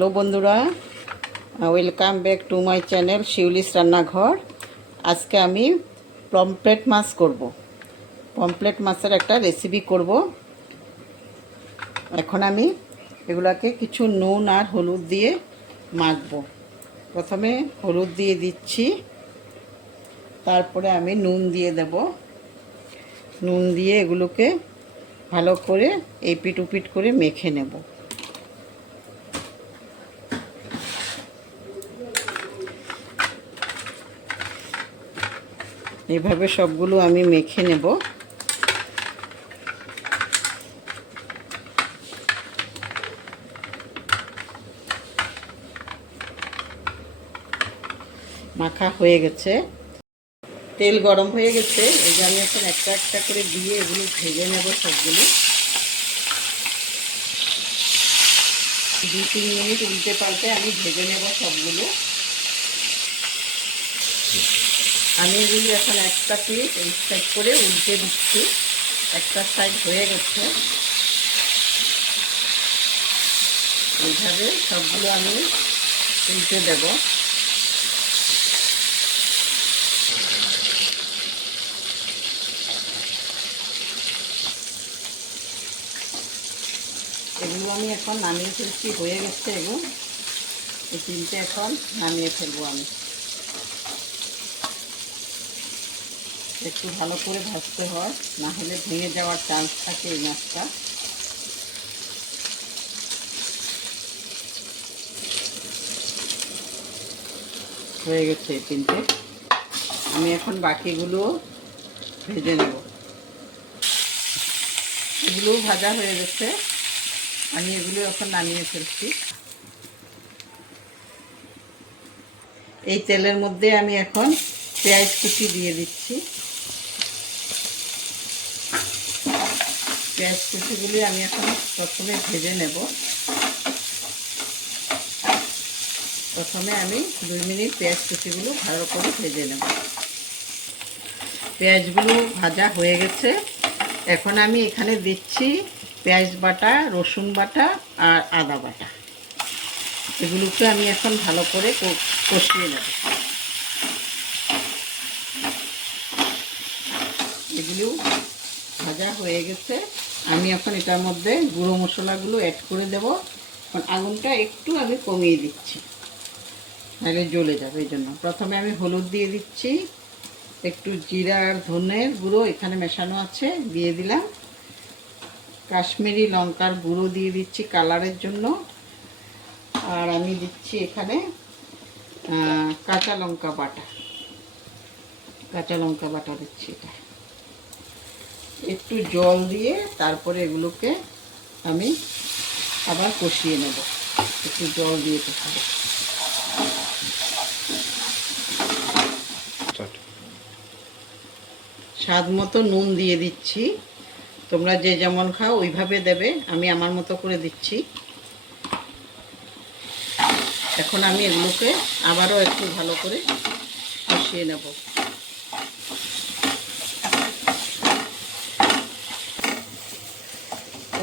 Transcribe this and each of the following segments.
Hello বন্ধুরা, welcome back to my channel Shiuli's রান্নাঘর। আজকে আমি পমফ্রেট মাছ করব। পমফ্রেট মাছের একটা রেসিপি করব। এখন আমি এগুলাকে কিছু নুন আর হলুদ দিয়ে মাখবো। প্রথমে হলুদ দিয়ে দিচ্ছি, তারপরে আমি নুন দিয়ে দেব। নুন দিয়ে এগুলোকে ভালো করে এপিট ওপিট করে মেখে নেব। এভাবে সবগুলো আমি মেখে নেব। মাখা হয়ে গেছে, তেল গরম হয়ে গেছে। এই যে আমি এখন একটা একটা করে দিয়ে এগুলো ভেজে নেব সবগুলো। 2-3 মিনিট উল্টে পাল্টে আমি ভেজে নেব সবগুলো। আমি এগুলো এখন একটা পিস এই সাইড করে উল্টে দিচ্ছি। একটা সাইড হয়ে গেছে, এইভাবে সবগুলো আমি উল্টে দেব। এগুলো আমি এখন নামিয়ে ফেলছি, হয়ে গেছে এগুলো। এই তিনটে এখন নামিয়ে ফেলবো আমি। একটু ভালো করে ভাজতে হয়, না হলে ভেঙে যাওয়ার চান্স থাকে এই মাছটা। হয়ে গেছে এই তিনটে। আমি এখন বাকিগুলো ভেজে নেব। এগুলো ভাজা হয়ে গেছে, আমি এগুলো এখন নামিয়ে ফেলছি। এই তেলের মধ্যে আমি এখন পেঁয়াজ কুচি দিয়ে দিচ্ছি। পেঁয়াজ কুচিগুলি আমি এখন প্রথমে ভেজে নেব। প্রথমে আমি 2 মিনিট পেঁয়াজ কুচিগুলো ভালো করে ভেজে নেব। পেঁয়াজগুলো ভাজা হয়ে গেছে। এখন আমি এখানে দিচ্ছি পেঁয়াজ বাটা, রসুন বাটা আর আদা বাটা। এগুলোকে আমি এখন ভালো করে কষিয়ে নেব। এগুলো ভাজা হয়ে গেছে। আমি এখন এটার মধ্যে গুঁড়ো মশলাগুলো অ্যাড করে দেব। এখন আগুনটা একটু আমি কমিয়ে দিচ্ছি, নাহলে জ্বলে যাবে। এই জন্য প্রথমে আমি হলুদ দিয়ে দিচ্ছি, একটু জিরা আর ধনের গুঁড়ো এখানে মেশানো আছে দিয়ে দিলাম। কাশ্মীরি লঙ্কার গুঁড়ো দিয়ে দিচ্ছি কালারের জন্য। আর আমি দিচ্ছি এখানে কাঁচা লঙ্কা বাটা। কাঁচা লঙ্কা বাটা দিচ্ছি এটা। একটু জল দিয়ে তারপরে এগুলোকে আমি আবার কষিয়ে নেব। একটু জল দিয়ে কষাবো। স্বাদ মতো নুন দিয়ে দিচ্ছি। তোমরা যে যেমন খাও ওইভাবে দেবে, আমি আমার মতো করে দিচ্ছি। এখন আমি এগুলোকে আবারও একটু ভালো করে কষিয়ে নেব।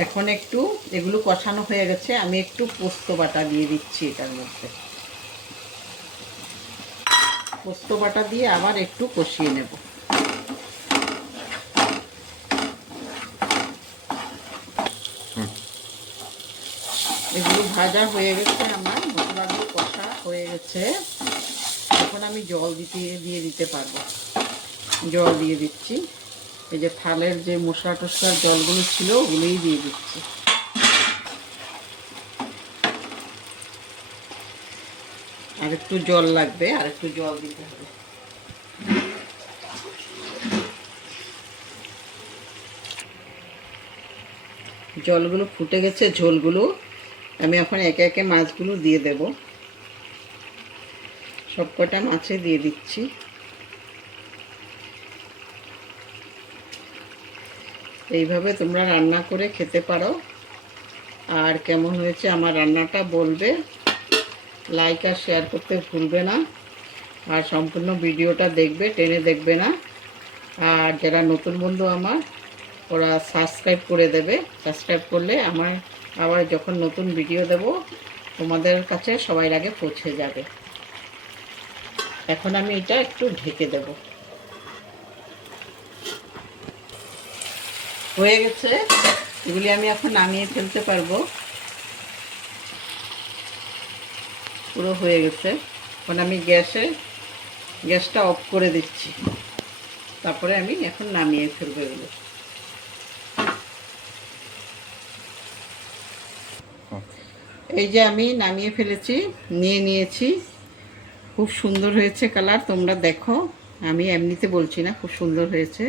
এখন একটু এগুলো কষানো হয়ে গেছে, আমি একটু পোস্ত বাটা দিয়ে দিচ্ছি এটার মধ্যে। পোস্ত বাটা দিয়ে আবার একটু কষিয়ে নেব। এগুলো ভাজা হয়ে গেছে, আমার মশলাগুলো কষা হয়ে গেছে। এখন আমি জল দিয়ে দিতে পারবো। জল দিয়ে দিচ্ছি। এই যে থালের যে মশলা টসলার জলগুলো ছিল ওগুলোই দিয়ে দিচ্ছি। আর একটু জল লাগবে, আর একটু জল দিতে হবে। জলগুলো ফুটে গেছে, ঝোলগুলো। আমি এখন একে একে মাছগুলো দিয়ে দেব। সব কটা মাছে দিয়ে দিচ্ছি। এইভাবে তোমরা রান্না করে খেতে পারো। আর কেমন হয়েছে আমার রান্নাটা বলবে। লাইক আর শেয়ার করতে ভুলবে না। আর সম্পূর্ণ ভিডিওটা দেখবে, টেনে দেখবে না। আর যারা নতুন বন্ধু আমার, ওরা সাবস্ক্রাইব করে দেবে। সাবস্ক্রাইব করলে আমার আবার যখন নতুন ভিডিও দেব তোমাদের কাছে সবার আগে পৌঁছে যাবে। এখন আমি এটা একটু ঢেকে দেব। হয়ে গেছে, এগুলি আমি এখন নামিয়ে ফেলতে পারবো। পুরো হয়ে গেছে। এখন আমি গ্যাসটা অফ করে দিচ্ছি। তারপরে আমি এখন নামিয়ে ফেলবো এগুলো। এই যে আমি নামিয়ে ফেলেছি, নিয়েছি। খুব সুন্দর হয়েছে কালার, তোমরা দেখো। আমি এমনিতে বলছি না, খুব সুন্দর হয়েছে।